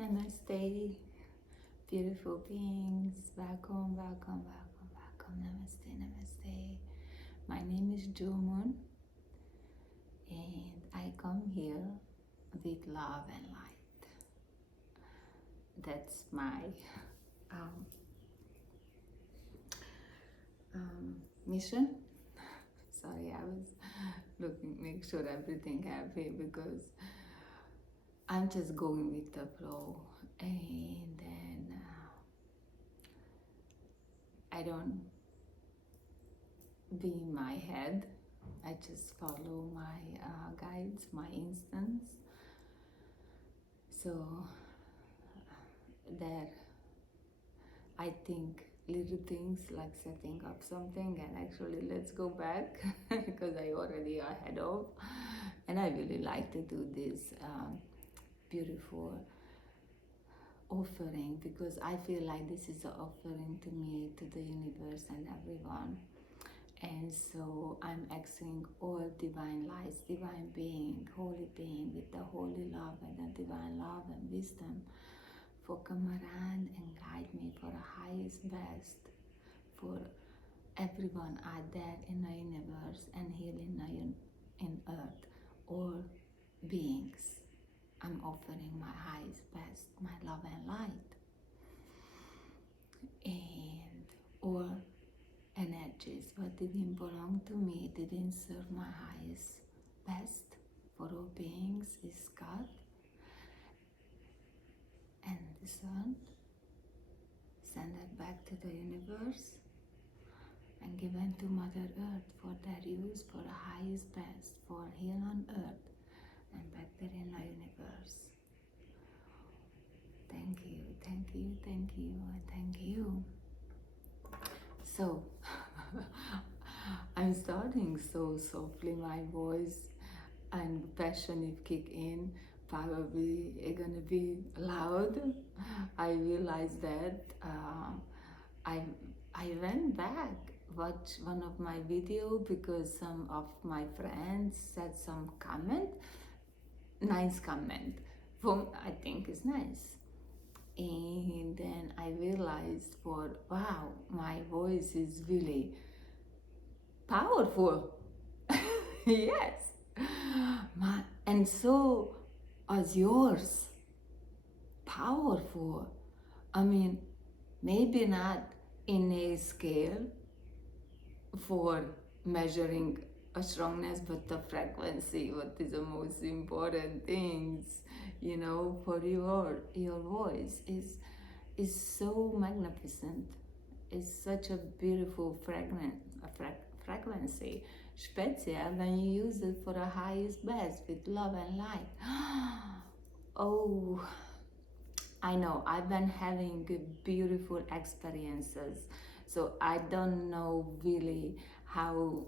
Namaste, beautiful beings. Welcome, welcome, welcome, welcome. Namaste, namaste. My name is Jewel Moon, and I come here with love and light. That's my um, mission. Sorry, I was looking, make sure everything happy because I'm just going with the flow, and then I don't be in my head. I just follow my guides, my instincts. So there, I think little things like setting up something, and actually let's go back because I already ahead of, and I really like to do this beautiful offering because I feel like this is an offering to me, to the universe and everyone. And so I'm asking all divine lights, divine being, holy being with the holy love and the divine love and wisdom for come around and guide me for the highest best for everyone out there in the universe and healing in earth, all beings. I'm offering my highest best, my love and light. And all energies what didn't belong to me, didn't serve my highest best for all beings is God and the Sun. Send it back to the universe and given to Mother Earth for their use for the highest best for heal on earth and back there in the universe. Thank you, thank you, thank you, and thank you. So I'm starting so softly, my voice and passion if kick in, probably it's gonna be loud. I realized that I went back, watch one of my video because some of my friends said some comment, nice comment, from I think is nice. And then I realized wow, my voice is really powerful. Yes. And so as yours, powerful. I mean, maybe not in a scale for measuring a strongness, but the frequency, what is the most important things, for your voice is so magnificent. It's such a beautiful frequency, special when you use it for the highest best with love and light. Oh, I know I've been having beautiful experiences, so I don't know really how.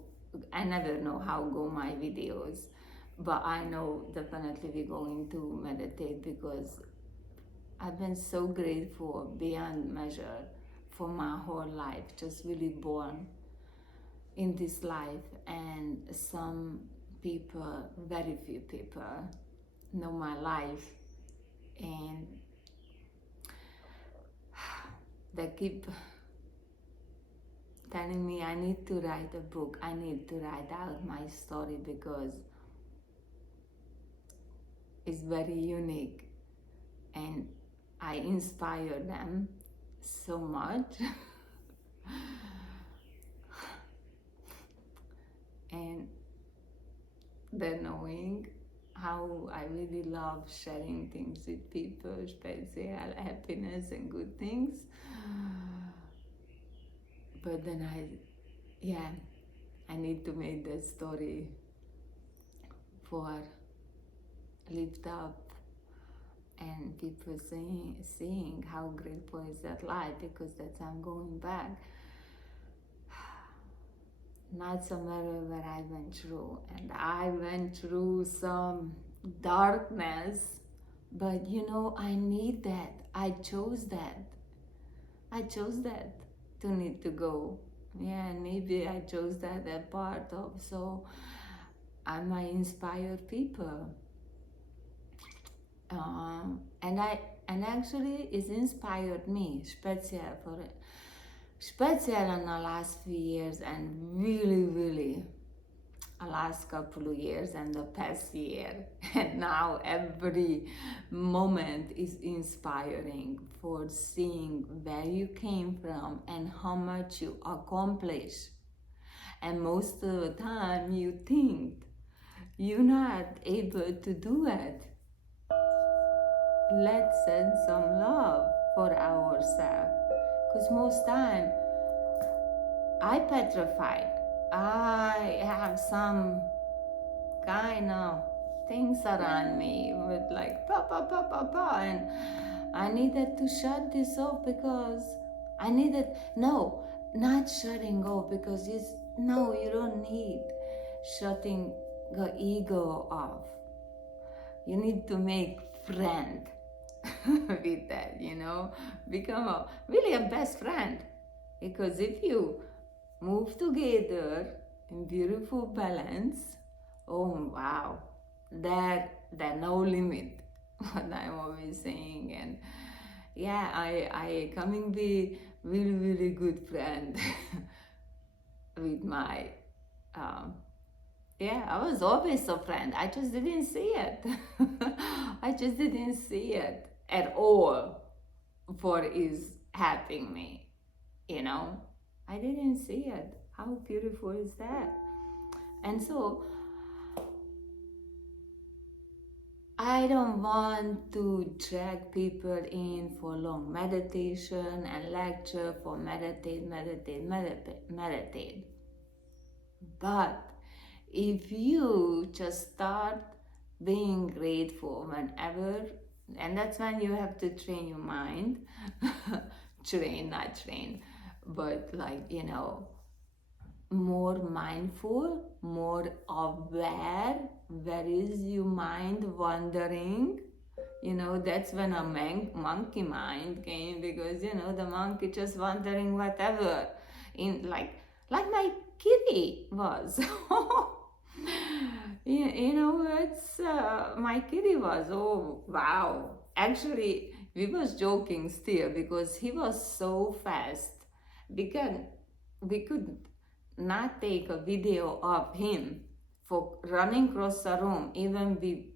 I never know how go my videos, but I know definitely we're going to meditate because I've been so grateful beyond measure for my whole life, just really born in this life, and some people, very few people, know my life, and they keep telling me I need to write a book, I need to write out my story because it's very unique and I inspire them so much. And they're knowing how I really love sharing things with people, especially happiness and good things. But then I need to make that story for lift up and people seeing how grateful is that life, because that's I'm going back. Not so matter what I went through, and I went through some darkness, but I need that. I chose that. I chose that to need to go. Yeah, and maybe I chose that part of, so I might inspire people And actually it's inspired me special in the last few years, and really last couple of years and the past year. And now every moment is inspiring for seeing where you came from and how much you accomplish. And most of the time you think you're not able to do it. Let's send some love for ourselves, because most time I petrified. I have some kind of things around me with like pa, and I needed to shut this off because I needed, no, not shutting off, because it's, no, you don't need shutting the ego off. You need to make friend with that, become really a best friend. Because if you move together in beautiful balance, oh wow, there no limit. What I'm always saying. And yeah, I coming be really good friend with my yeah, I was always a friend. I just didn't see it. I just didn't see it at all for is helping me, I didn't see it. How beautiful is that? And so I don't want to drag people in for long meditation and lecture for meditate. But if you just start being grateful whenever, and that's when you have to train your mind, not train, but like, more mindful, more aware. Where is your mind wandering? That's when a monkey mind came, because the monkey just wandering whatever in like my kitty was. It's my kitty was, oh wow, actually we was joking still, because he was so fast. We could not take a video of him for running across the room. Even we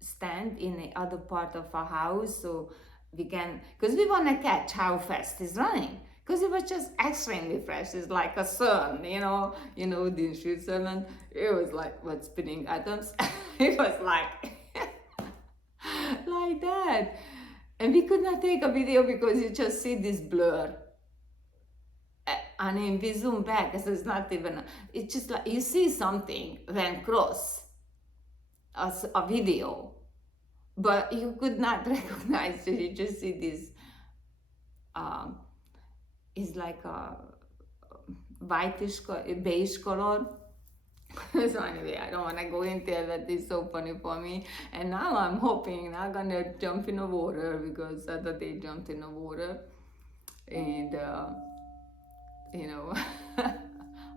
stand in the other part of our house, so we can, because we want to catch how fast he's running, because it was just extremely fast. It's like a sun, in Switzerland it was like what, spinning atoms. It was like like that. And we could not take a video because you just see this blur. And then we zoom back, so it's not even, it's just like you see something when cross a video, but you could not recognize it. You just see this, it's like a whitish, beige color. So anyway, I don't want to go into it, but it's so funny for me. And now I'm hoping I'm gonna jump in the water, because the other day jumped in the water, and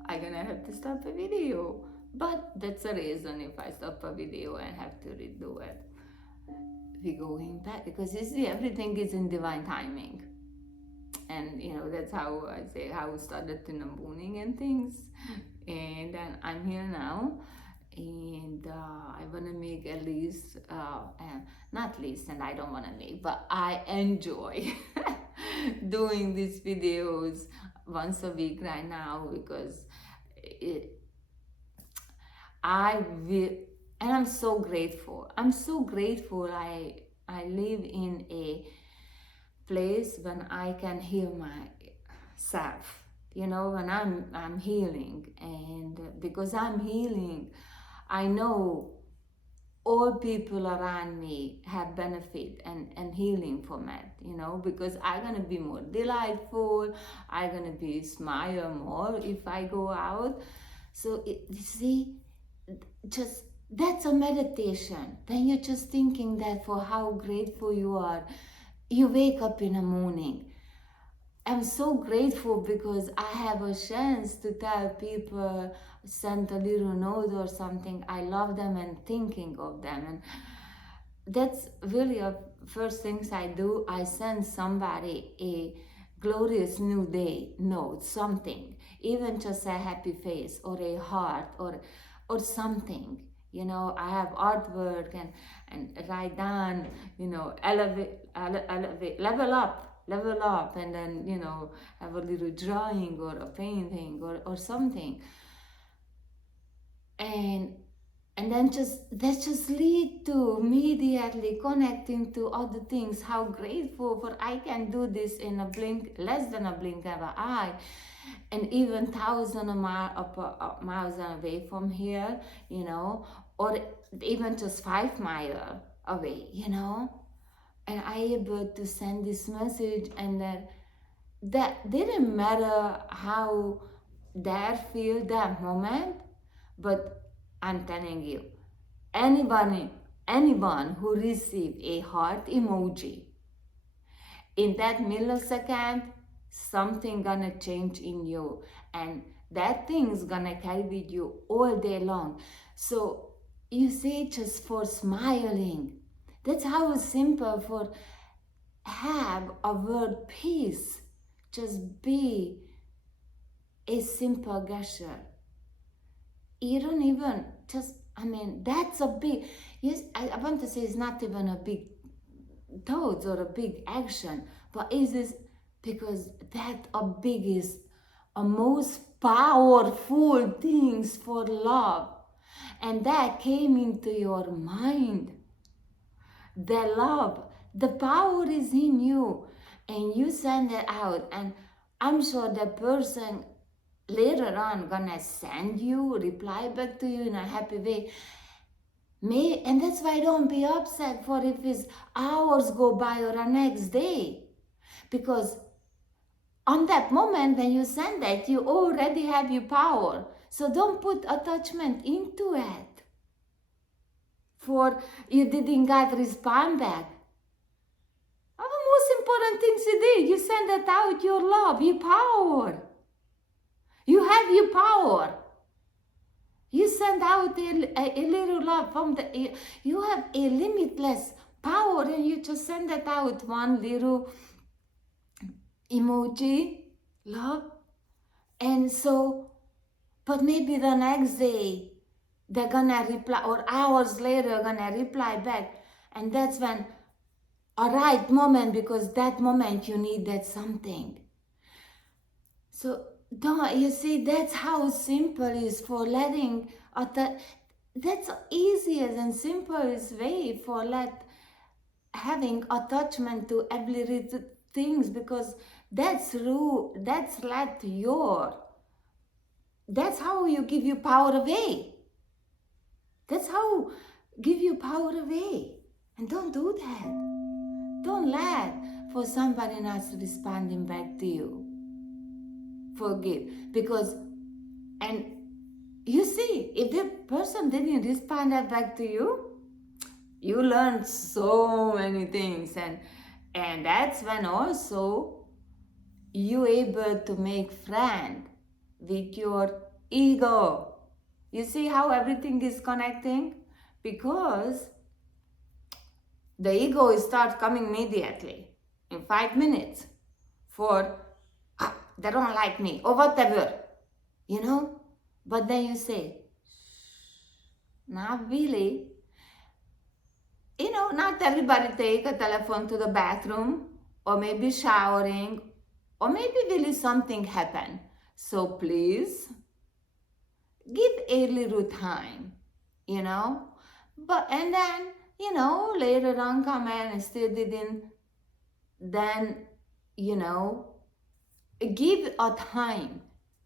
I'm gonna have to stop a video. But that's a reason, if I stop a video and have to redo it, we going back, because you see, everything is in divine timing. And that's how I say, how it started in the morning and things. And then I'm here now, and I want to make at least, not least, and I don't want to make, but I enjoy doing these videos once a week right now, because and I'm so grateful. I'm so grateful I live in a place when I can heal myself. When I'm healing, and because I'm healing, I know all people around me have benefit and healing from it, because I'm gonna be more delightful, I'm gonna be smile more if I go out. So you see, just that's a meditation. Then you're just thinking that for how grateful you are. You wake up in the morning. I'm so grateful because I have a chance to tell people, send a little note or something, I love them and thinking of them. And that's really a first things I do. I send somebody a glorious new day note, something, even just a happy face or a heart or something. I have artwork and write down, elevate, level up, and then have a little drawing or a painting or something, and then that just lead to immediately connecting to other things. How grateful for I can do this in a blink, less than a blink of an eye, and even thousands of miles away from here, or even just 5 miles away, and I able to send this message, and that didn't matter how they feel that moment. But I'm telling you, anyone who received a heart emoji, in that millisecond, something gonna change in you, and that thing's gonna carry with you all day long. So you see, just for smiling, that's how simple for have a word peace. Just be a simple gesture. You don't even that's a big, yes, I want to say it's not even a big thought or a big action, but it is because that a biggest, a most powerful things for love, and that came into your mind. The love, the power is in you, and you send it out, and I'm sure the person later on gonna send you, reply back to you in a happy way. And that's why don't be upset for if it's hours go by or the next day, because on that moment when you send that, you already have your power. So don't put attachment into it for you didn't get respond back. The most important things you did, you send it out, your love, your power. You have your power. You send out a little love from you have a limitless power, and you just send it out, one little emoji, love. And so, but maybe the next day, they're gonna reply, or hours later, gonna reply back. And that's when a right moment, because that moment you needed something. So don't you see, that's how simple it is for letting that's the easiest and simplest way for having attachment to every things, because that's how you give your power away. That's how give your power away. And don't do that. Don't let for somebody not responding back to you. Forgive, because, and you see, if the person didn't respond back to you, you learned so many things, and that's when also you able to make friend with your ego. You see how everything is connecting, because the ego start coming immediately in 5 minutes for they don't like me or whatever, but then you say, not really. Not everybody take a telephone to the bathroom, or maybe showering, or maybe really something happen. So please give a little time, but, and then, later on come and still didn't, then, give a time.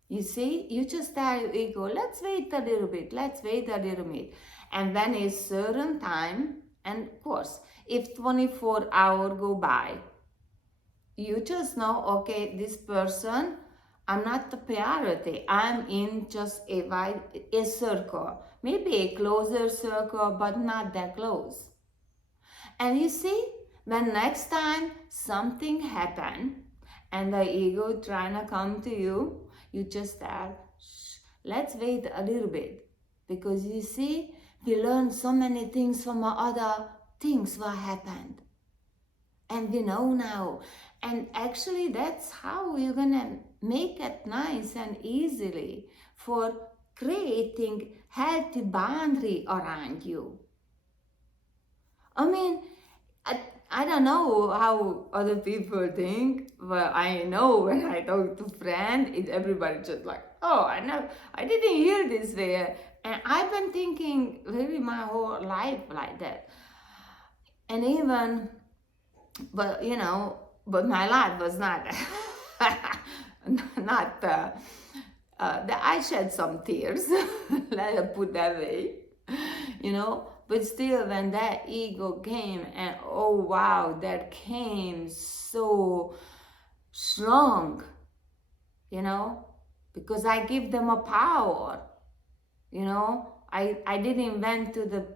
You see, you just tell your ego, let's wait a little bit. And when a certain time, and of course, if 24 hours go by, you just know, okay, this person, I'm not the priority. I'm in just a circle. Maybe a closer circle, but not that close. And you see, when next time something happen, and the ego trying to come to you, you just tell, let's wait a little bit. Because you see, we learn so many things from other things what happened. And we know now. And actually, that's how you're gonna make it nice and easily for creating healthy boundary around you. I mean, I, I don't know how other people think, but I know when I talk to friends, everybody just like, oh, I didn't hear this way. And I've been thinking really my whole life like that. And even, but my life was not, not, I shed some tears, let it put that way, but still when that ego came and oh wow, that came so strong, because I give them a power, I didn't went to the,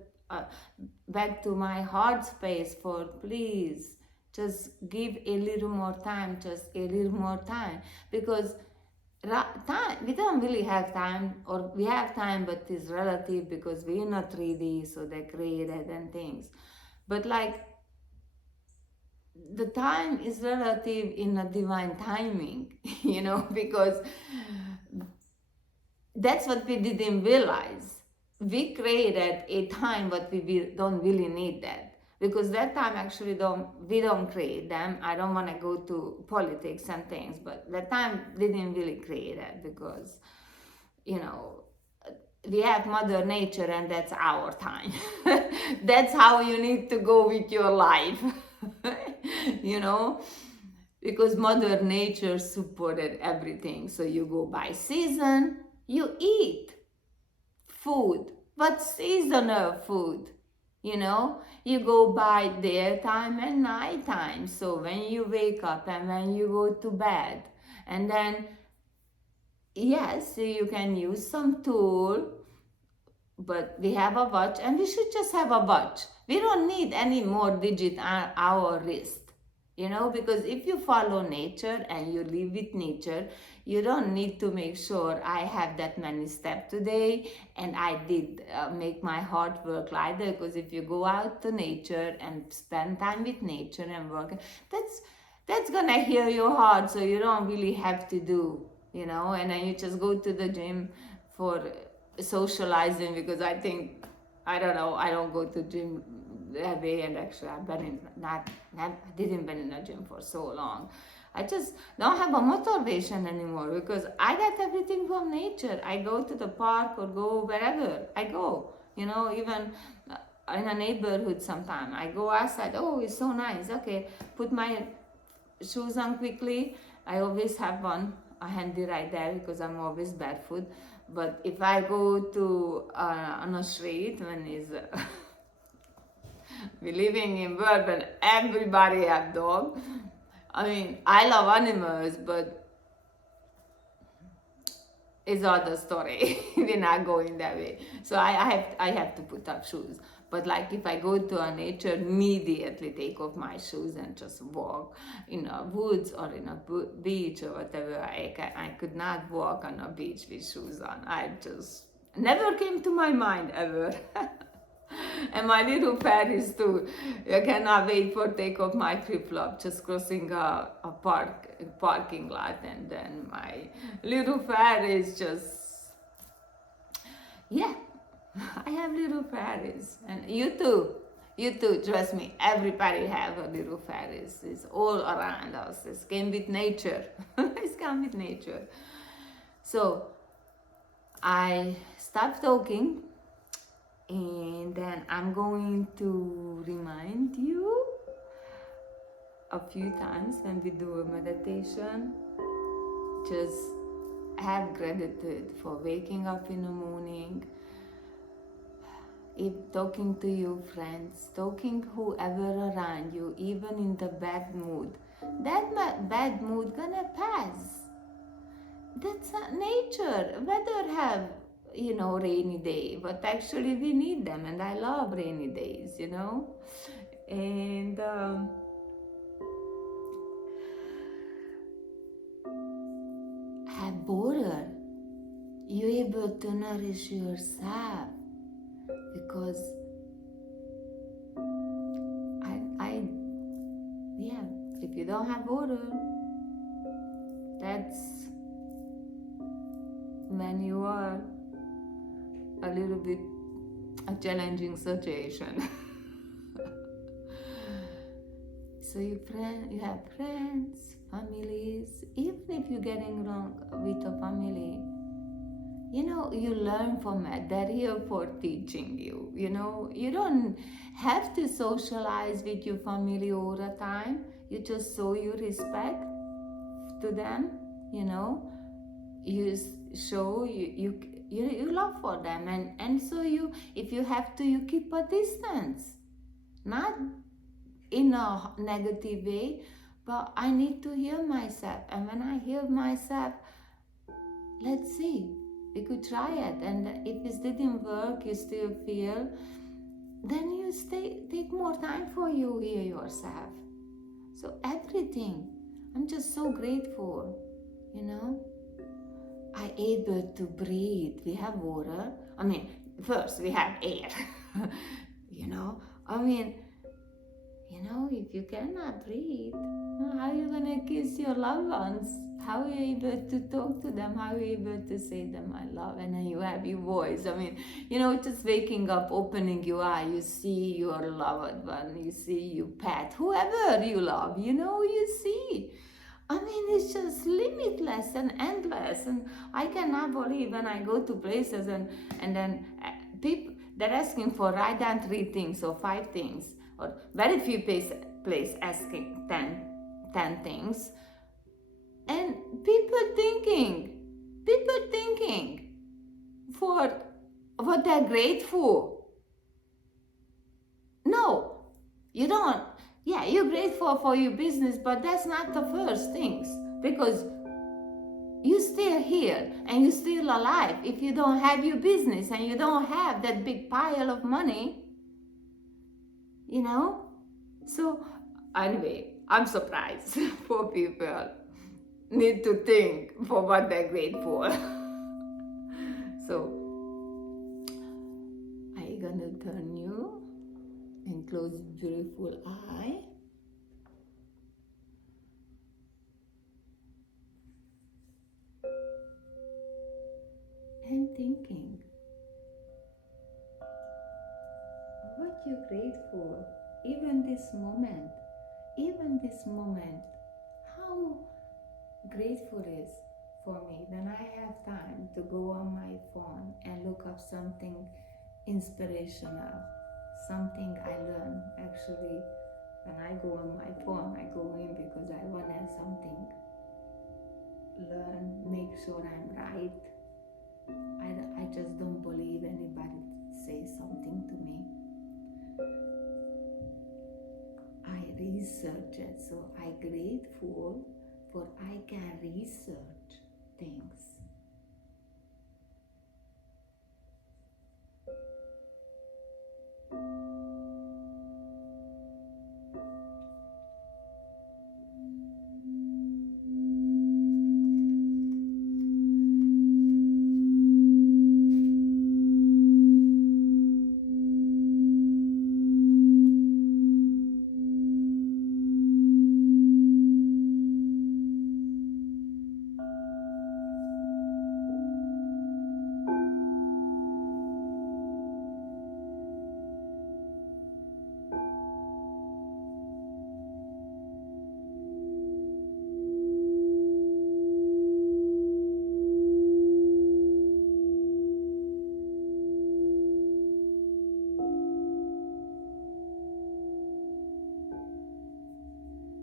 back to my heart space for please, just give a little more time, just a little more time, because time, we don't really have time, or we have time but it's relative because we're not 3D, so they're created and things, but like the time is relative in a divine timing, because that's what we didn't realize. We created a time but we don't really need that, because that time actually we don't create them. I don't want to go to politics and things, but that time didn't really create it, because we have mother nature and that's our time. That's how you need to go with your life. you know because mother nature supported everything, so you go by season, you eat food, but seasonal food. You go by daytime and nighttime, so when you wake up and when you go to bed, and then yes, you can use some tool, but we have a watch and we should just have a watch. We don't need any more digit on our wrist, because if you follow nature and you live with nature, you don't need to make sure I have that many steps today and I did make my heart work like that, because if you go out to nature and spend time with nature and work, that's gonna heal your heart, so you don't really have to do, and then you just go to the gym for socializing, because I don't know, I don't go to gym that way, and actually I didn't been in a gym for so long. I just don't have a motivation anymore, because I get everything from nature. I go to the park or go wherever I go, even in a neighborhood sometime. I go outside, oh, it's so nice. Okay, put my shoes on quickly. I always have one a handy right there because I'm always barefoot. But if I go to on a street when is we living in Bourbon, everybody have dog. I mean, I love animals, but it's other story. We're not going that way. So I have to put up shoes. But like if I go to a nature, immediately take off my shoes and just walk in a woods or in a beach or whatever. I could not walk on a beach with shoes on. I just never came to my mind ever. And my little Paris too. I cannot wait for take off my flip-flop, just crossing a parking lot, and then my little Paris just, yeah, I have little fairies, and you too, trust me, everybody have a little fairies. It's all around us. It's came with nature. It's come with nature. So I stopped talking, and then I'm going to remind you a few times when we do a meditation. Just have gratitude for waking up in the morning, if talking to your friends, talking whoever around you, even in the bad mood. That bad mood gonna pass. That's nature. Weather have, rainy day, but actually we need them, and I love rainy days, and have border. You're able to nourish yourself, because If you don't have water, that's when you are a little bit a challenging situation. So you have friends, families. Even if you're getting wrong with a family, you learn from it. They're here for teaching you. You don't have to socialize with your family all the time. You just show your respect to them. You show you love for them, and so if you have to, you keep a distance, not in a negative way, but I need to hear myself. And when I hear myself, let's see, we could try it. And if this didn't work, you still feel, then you take more time for you hear yourself. So everything, I'm just so grateful. I able to breathe. We have water. First we have air. If you cannot breathe, how are you gonna kiss your loved ones? How are you able to talk to them? How are you able to say them I love? And then you have your voice. Just waking up, opening your eye, you see your loved one, you see your pet, whoever you love, you see. It's just limitless and endless. And I cannot believe when I go to places and then people, they're asking for write down 3 things or 5 things, or very few place asking 10 things. And people thinking for what they're grateful. No, you don't. Yeah, you're grateful for your business, but that's not the first things, because you're still here and you're still alive. If you don't have your business and you don't have that big pile of money, So anyway, I'm surprised for people need to think for what they're grateful. So I'm gonna turn you and close beautiful eye. And thinking what you're grateful, even this moment, how grateful is for me when I have time to go on my phone and look up something inspirational, something I learn. Actually, when I go on my phone, I go in because I want to something learn, make sure I'm right. I just don't believe anybody say something to me. I research it, so I'm grateful for I can research things.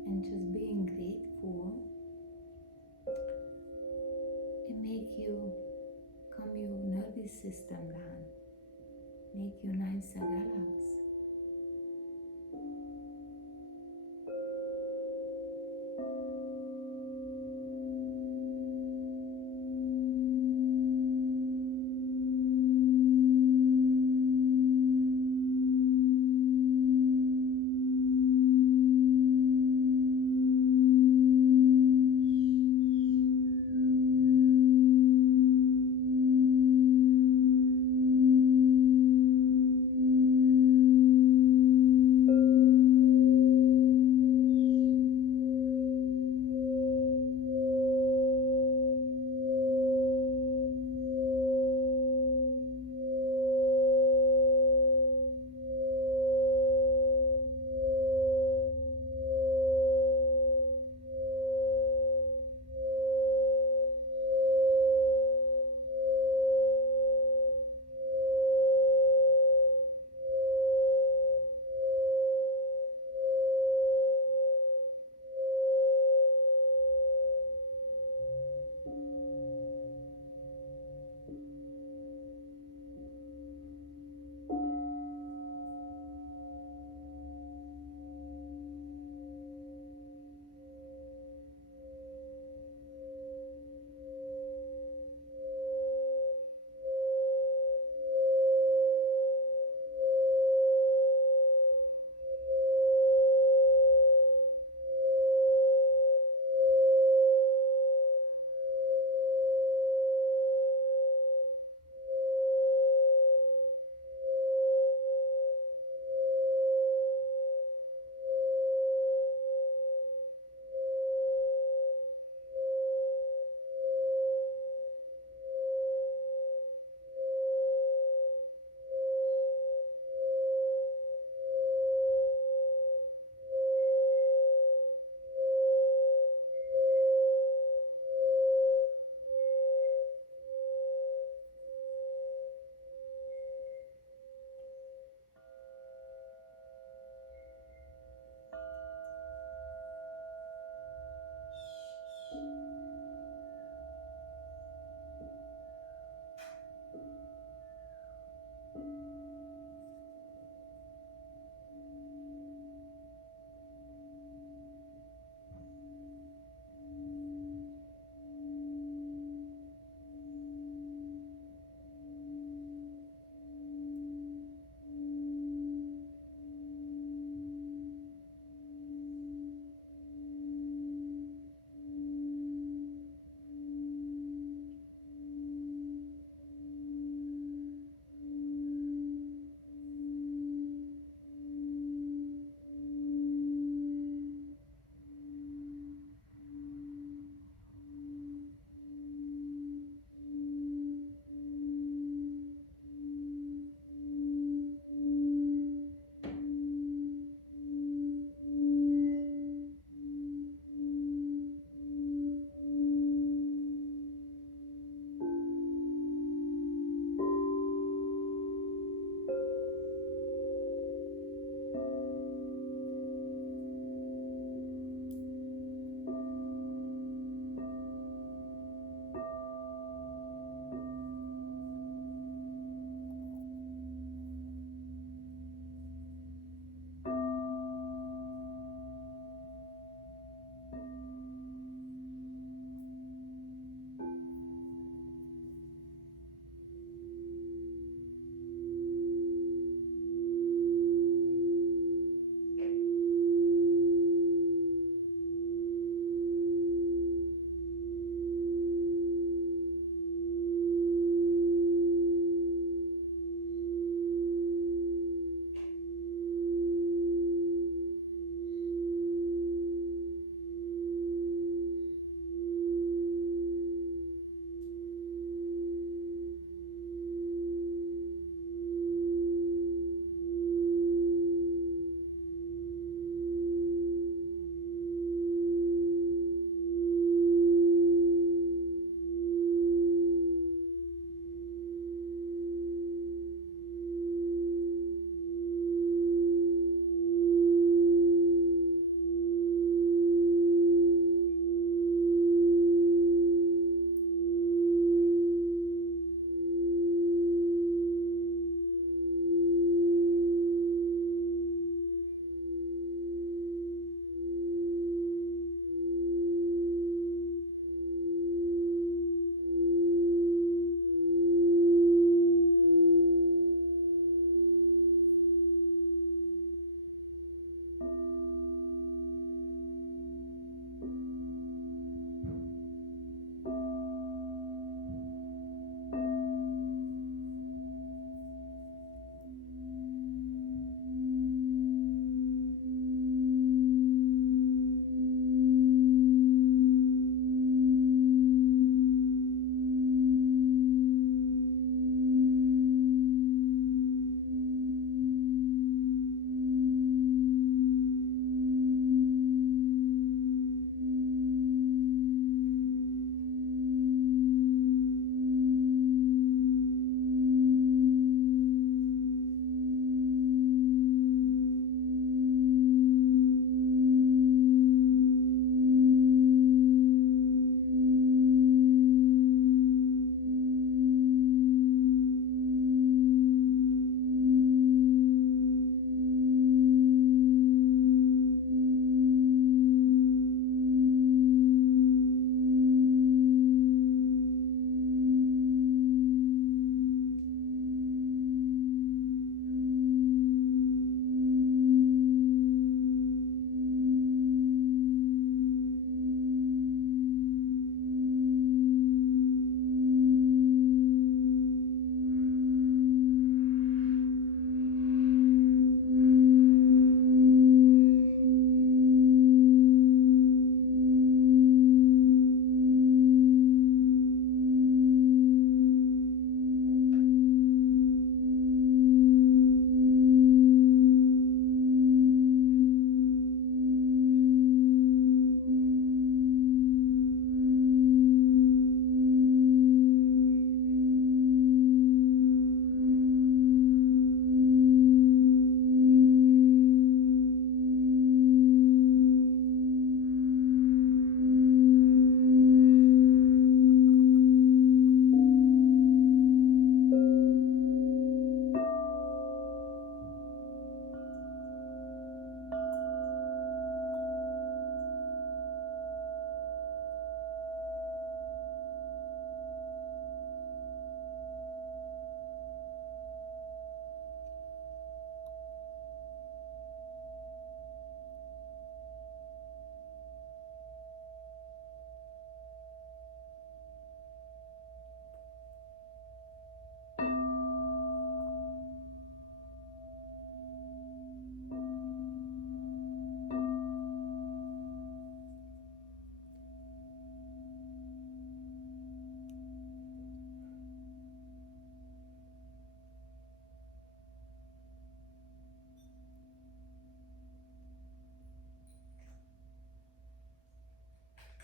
And just being grateful, it make you calm your nervous system down, make you nice and relaxed.